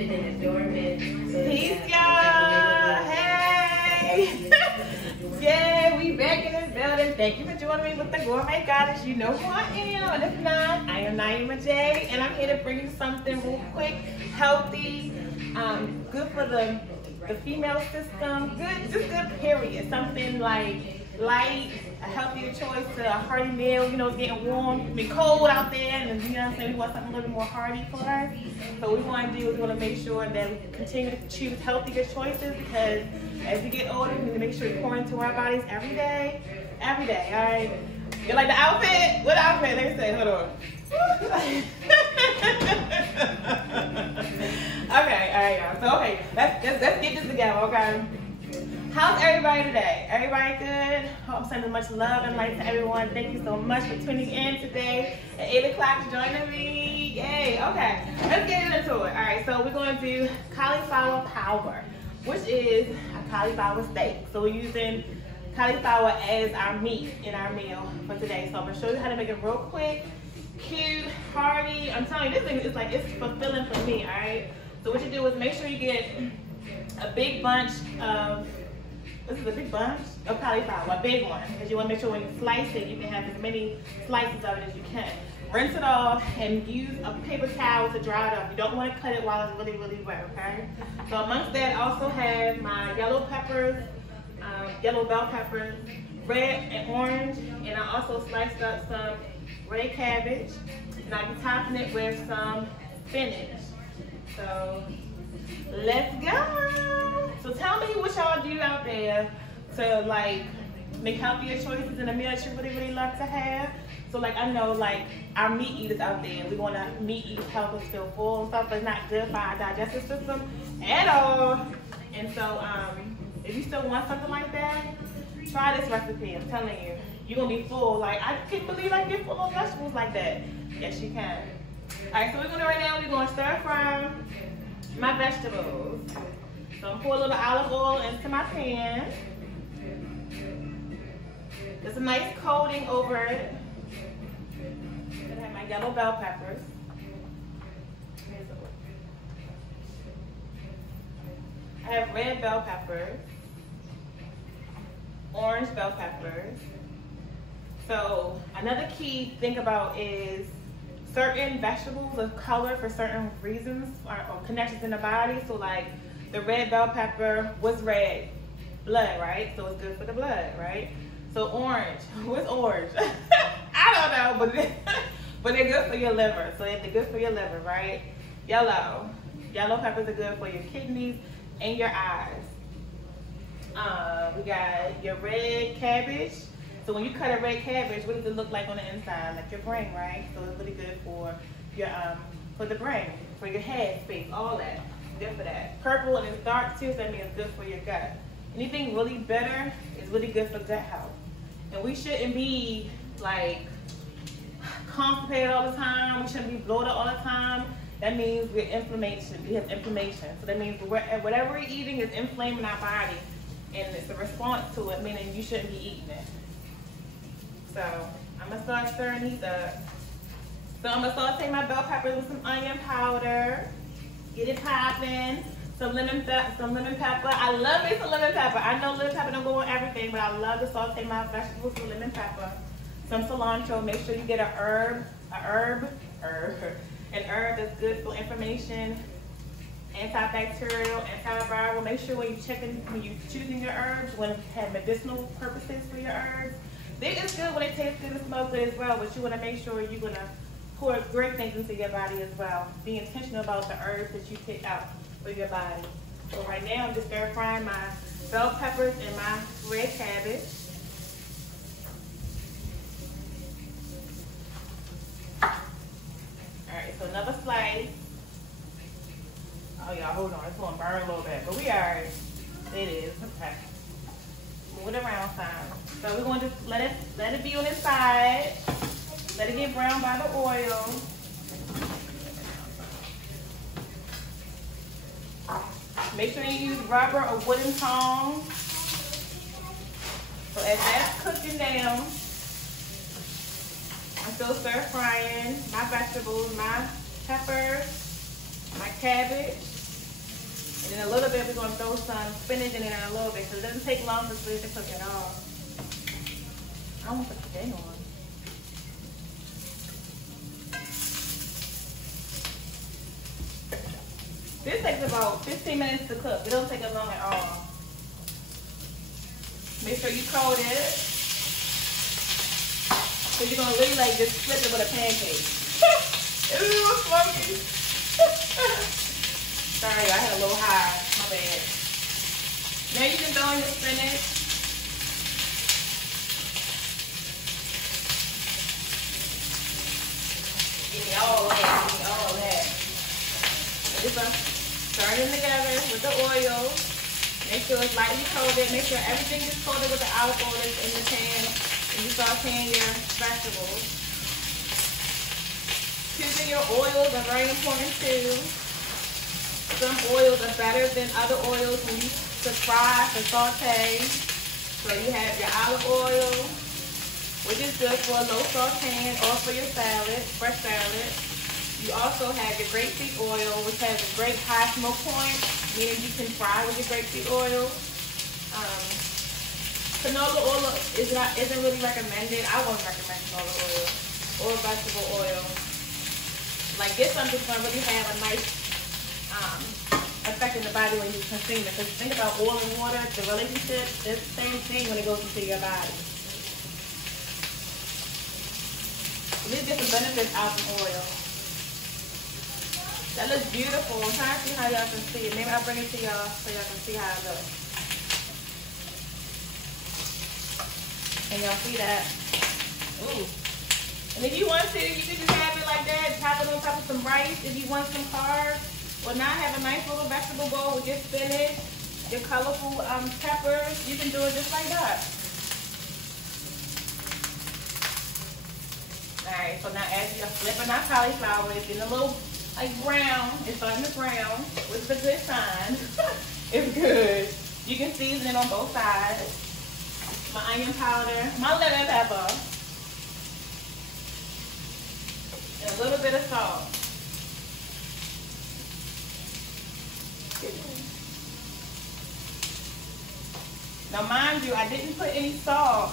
Peace, y'all. Hey. Yeah, we back in this building. Thank you for joining me with the Gourmet Goddess. You know who I am. And if not, I am Naima Jay, and I'm here to bring you something real quick, healthy, good for the female system, good, just good period. Something like light, a healthier choice to a hearty meal. You know, it's getting warm, it's been cold out there, and you know what I'm saying, we want something a little bit more hearty for us. So what we want to do is we want to make sure that we continue to choose healthier choices, because as we get older, we need to make sure we pour into our bodies every day, all right? You like the outfit? What outfit? Let me say, hold on. Okay, all right, y'all. So, okay, let's get this together, okay? How's everybody today? Everybody good? Hope I'm sending much love and light to everyone. Thank you so much for tuning in today at 8 o'clock, joining me. Yay, okay. Let's get into it. All right, so we're going to do cauliflower powder, which is a cauliflower steak. So we're using cauliflower as our meat in our meal for today. So I'm going to show you how to make it real quick, cute, hearty. I'm telling you, this thing is like, it's fulfilling for me, all right? So what you do is make sure you get a big bunch of, this is a big bunch of cauliflower, a big one, because you want to make sure when you slice it, you can have as many slices of it as you can. Rinse it off and use a paper towel to dry it up. You don't want to cut it while it's really, really wet, okay? So amongst that, I also have my yellow peppers, yellow bell peppers, red and orange, and I also sliced up some red cabbage, and I'll be topping it with some spinach. So let's go. So tell me what y'all do out there to like make healthier choices in a meal that you really, really love to have. So like I know like our meat eaters out there, we want to meat eat help us feel full and stuff, but it's not good for our digestive system at all. And so if you still want something like that, try this recipe. I'm telling you, you're gonna be full. Like I can't believe I get full of vegetables like that. Yes, you can. All right, so we're gonna right now, we're gonna stir fry my vegetables. So I'm pour a little olive oil into my pan. There's a nice coating over it. I have my yellow bell peppers. I have red bell peppers, orange bell peppers. So another key to think about is certain vegetables of color for certain reasons or connections in the body. So like the red bell pepper was red, blood, right? So it's good for the blood, right? So orange, what's orange? I don't know, but they're good for your liver. So they're good for your liver, right? Yellow peppers are good for your kidneys and your eyes. We got your red cabbage. So when you cut a red cabbage, what does it look like on the inside? Like your brain, right? So it's really good for your for the brain, for your head space, all that. Good for that. Purple, and it's dark too, so that means it's good for your gut. Anything really bitter is really good for gut health. And we shouldn't be like constipated all the time. We shouldn't be bloated all the time. That means we have inflammation. So that means whatever we're eating is inflaming our body, and it's a response to it, meaning you shouldn't be eating it. So I'm gonna start stirring these up. So I'm gonna saute my bell peppers with some onion powder. Get it popping. Some lemon pepper. I love me some lemon pepper. I know lemon pepper don't go on everything, but I love to saute my vegetables with lemon pepper. Some cilantro. Make sure you get an herb that's good for inflammation, antibacterial, antiviral. Make sure when you're choosing your herbs, when you have medicinal purposes for your herbs, they is good when they taste good and smell good as well, but you want to make sure you're going to pour great things into your body as well. Be intentional about the herbs that you pick out for your body. So right now I'm just stir frying my bell peppers and my red cabbage. Alright, so another slice. Oh y'all, hold on, it's going to burn a little bit, but we alright. It is, okay. Move it around some. So we're going to just let it be on its side. Let it get brown by the oil. Make sure you use rubber or wooden tongs. So as that's cooking down, I'm still stir frying my vegetables, my peppers, my cabbage, And then a little bit, we're gonna throw some spinach in there in a little bit, because it doesn't take long for spinach to cook at all. I don't want to put the thing on. This takes about 15 minutes to cook. It don't take it long at all. Make sure you coat it. So you're gonna really like just flip it with a pancake. It's a little smoky. Sorry, I had a little high. My bad. Now you can throw in your spinach. Give me all of that. Give me all of that. Just stir it together with the oil. Make sure it's lightly coated. Make sure everything is coated with the olive oil that's in the pan. And you sauteing your vegetables. Choosing your oils are very important too. Some oils are better than other oils when you fry or saute. So you have your olive oil, which is good for a low salt pan or for your salad, fresh salad. You also have your grapeseed oil, which has a great high smoke point, meaning you can fry with your grapeseed oil. Canola oil isn't really recommended. I wouldn't recommend canola oil or vegetable oil. Like this one just gonna really have a nice effect in the body when you consume it. Because think about oil and water, the relationship is the same thing when it goes into your body. These get some benefits out of oil. That looks beautiful. I'm trying to see how y'all can see it. Maybe I'll bring it to y'all so y'all can see how it looks. Can y'all see that? Ooh. And if you want to, you can just have it like that, top it on top of some rice. If you want some carbs, or not, have a nice little vegetable bowl with your spinach, your colorful peppers. You can do it just like that. Alright, so now as you're flipping our cauliflower, it's getting a little like brown. It's starting to brown, which is a good sign. It's good. You can season it on both sides. My onion powder, my lemon pepper, and a little bit of salt. Now mind you, I didn't put any salt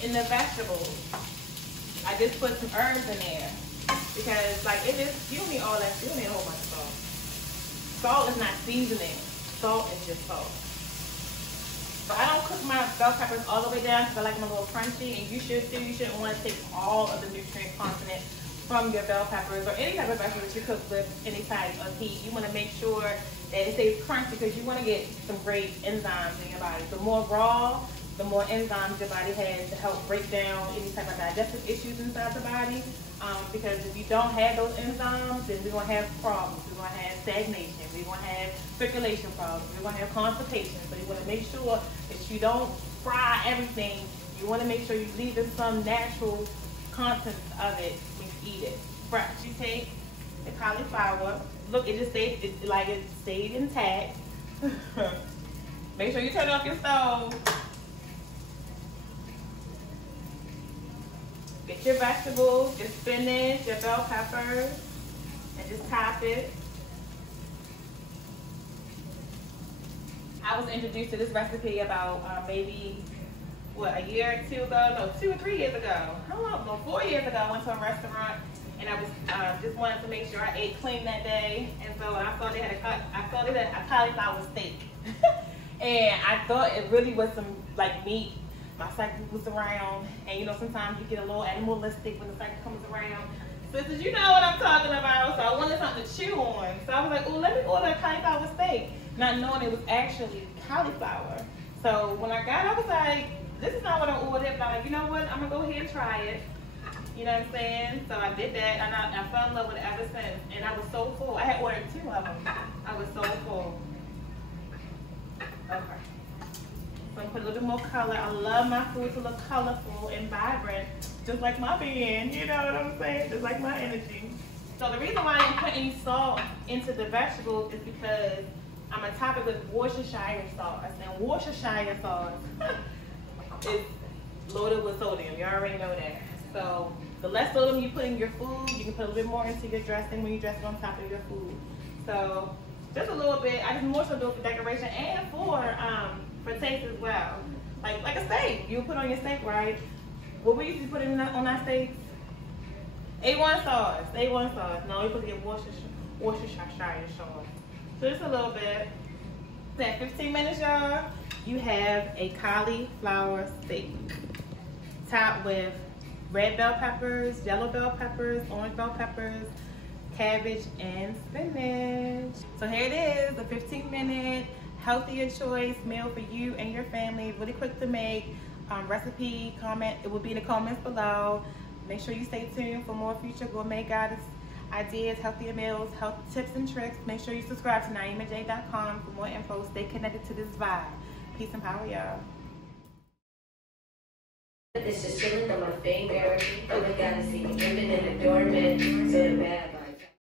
in the vegetables. I just put some herbs in there. Because like you don't need all that, you don't need a whole bunch of salt. Salt is not seasoning. Salt is just salt. But I don't cook my bell peppers all the way down because I like them a little crunchy, and you should too. You shouldn't want to take all of the nutrient content from your bell peppers or any type of vegetable that you cook with any type of heat. You want to make sure that it stays crunchy because you want to get some great enzymes in your body. The more raw, the more enzymes your body has to help break down any type of digestive issues inside the body. Because if you don't have those enzymes, then we're going to have problems. We're going to have stagnation. We're going to have circulation problems. We're going to have constipation. So you want to make sure that you don't fry everything. You want to make sure you leave some natural contents of it when you eat it fresh. You take the cauliflower. Look, it just stayed, it stayed intact. Make sure you turn off your stove. Get your vegetables, your spinach, your bell peppers, and just top it. I was introduced to this recipe about maybe, a year or two ago? No, 2 or 3 years ago. How long? No, 4 years ago. I went to a restaurant and I was just wanted to make sure I ate clean that day. And so I saw they had a cauliflower steak, and I thought it really was some like meat. My cycle was around, and you know sometimes you get a little animalistic when the cycle comes around. Sisters, you know what I'm talking about. So I wanted something to chew on. So I was like, oh, let me order a cauliflower steak, not knowing it was actually cauliflower. So when I got it, I was like, this is not what I ordered, but I'm like, you know what? I'm gonna go ahead and try it. You know what I'm saying? So I did that, and I fell in love with it ever since. And I was so full. I had ordered 2 of them. I was so full. Okay. So I'm gonna put a little bit more color. I love my food to look colorful and vibrant, just like my being. You know what I'm saying? Just like my energy. So the reason why I didn't put any salt into the vegetables is because I'm gonna top it with Worcestershire sauce. And Worcestershire sauce is loaded with sodium. You already know that. So the less sodium you put in your food, you can put a little bit more into your dressing when you dress it on top of your food. So just a little bit. I just more so do it for decoration and for taste as well. Like a steak, you put on your steak, right? What we usually put on our steaks? A1 sauce. A1 sauce. No, we put the Worcestershire sauce. So just a little bit. At 15 minutes, y'all, you have a cauliflower steak topped with red bell peppers, yellow bell peppers, orange bell peppers, cabbage, and spinach. So here it is, the 15-minute healthier choice meal for you and your family. Really quick to make. Recipe, comment, it will be in the comments below. Make sure you stay tuned for more future Gourmet Goddess ideas, healthier meals, health tips and tricks. Make sure you subscribe to NaimaJay.com for more info. Stay connected to this vibe. Peace and power, y'all. This is chilling on my favorite. Oh my God, I see women in adornment, so the bad.